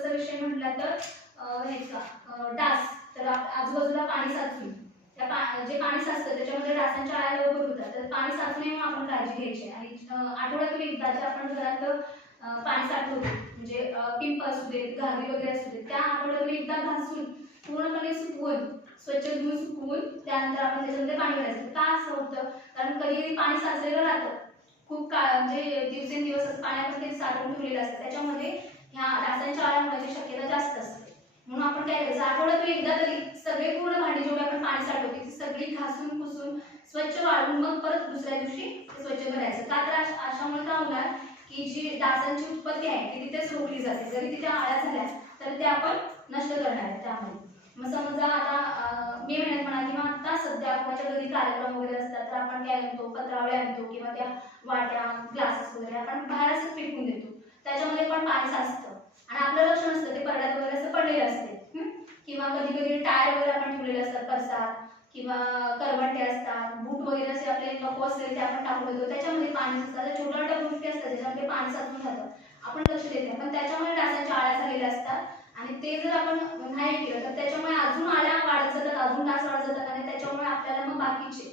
महत्त्वाचा विषय म्हटला तर ह्याचा डास. तर आजूबाजूला पाणी साचून जे पाणी साचतं त्याच्यामध्ये डासांच्या अळ्या लवकर होतात. तर पाणी साचू नये म्हणून आपण काळजी घ्यायची. आणि आठवड्यातून एकदा जे आपण घरात पाणी साठवतो म्हणजे पिंप असू देत, घागरी वगैरे असू देत, त्या आठवड्यातून एकदा घासून पूर्णपणे सुकवून स्वच्छ धुवून सुकवून त्यानंतर आपण त्याच्यामध्ये पाणी घालायचं. का असं होतं? कारण कधी कधी पाणी साचलेलं राहतं खूप काळ, म्हणजे दिवसेंदिवस पाणी आपण ते साठवून ठेवलेलं असतं, त्याच्यामध्ये ह्या डासांच्या अळ्या होण्याची शक्यता जास्त असते. म्हणून आपण काय करायचं, आठवड्यातून एकदा तरी सगळे पूर्ण भांडी जेवढी आपण पाणी साठवतो ती सगळी घासून पुसून स्वच्छ वाळवून मग परत दुसऱ्या दिवशी ते स्वच्छ करायचं. का तर अशामुळे काय होणार की जी डासांची उत्पत्ती आहे ती तिथेच रोखली जाते. जरी तिथे अळ्या झाल्या तर ते आपण नष्ट करणार आहे. त्यामुळे मग समजा आता मे महिन्यात म्हणा किंवा आता सध्या कोणाच्या घरी कार्यक्रम वगैरे असतात तर आपण काय आणतो, पत्रावळ्या आणतो किंवा त्या वाट्या ग्लासेस वगैरे आपण बाहेरच फेकून देतो. त्याच्यामध्ये पण पाणी साचतं आणि आपलं लक्ष नसतं, ते परड्यात वगैरे असं पडलेलं असते. किंवा कधी कधी टायर वगैरे आपण ठेवलेले असतात परसात किंवा करवंटे असतात, बूट वगैरे असे आपले नको असलेले ते आपण टाकून देतो, त्याच्यामध्ये पाणी साचतं. छोट्या छोट्या गोष्टी असतात ज्याच्यामध्ये पाणी साचून राहतं, आपण लक्ष देत नाही, पण त्याच्यामुळे डासांच्या अळ्या झालेल्या असतात. आणि ते जर आपण नाही केलं तर त्याच्यामुळे अजून अळ्या वाढत जातात, अजून डास वाढत जातात आणि त्याच्यामुळे आपल्याला मग बाकीचे